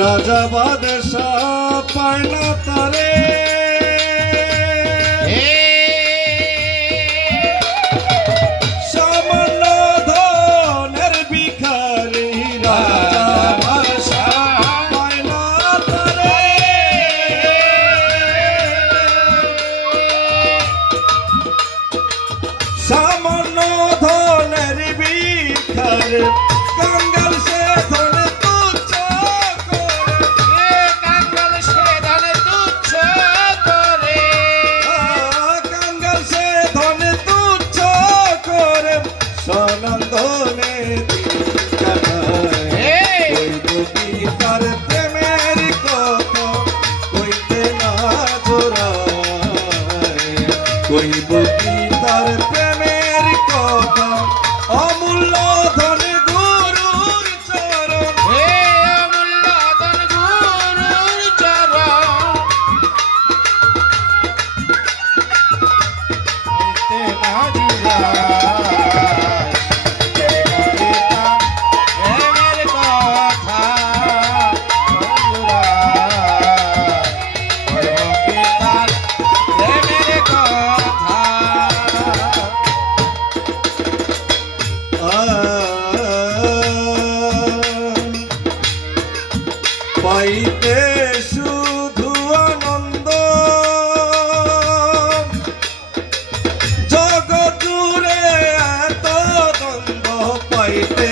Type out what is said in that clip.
রাজা বাদশাহ পায় না তারে, সামান্য ধনের ভিখারি রাজা বাদশাহ পায় না তারে। সামান্য ধনের ভিখারি কাঙ্গাল সে ধনে তুচ্ছ করে, কাঙ্গাল সে ধনে তুচ্ছ করে, কাঙ্গাল সে ধনে তুচ্ছ করে, সনন্দনে তার প্রেমের কথা কইতে না জোড়ায়, কইব কি তার প্রেমের কথা অমূল্য ধন গুরুর চরণ, অমূল্য ধন গুরুর চরণ, কইতে না জোড়ায়, প্রেমের কথা জোড়ায়, কইব কি তার প্রেমের কথা। পাইতে শুধু আনন্দ, জগৎ জুড়ে এত দ্বন্দ্ব, পাইতে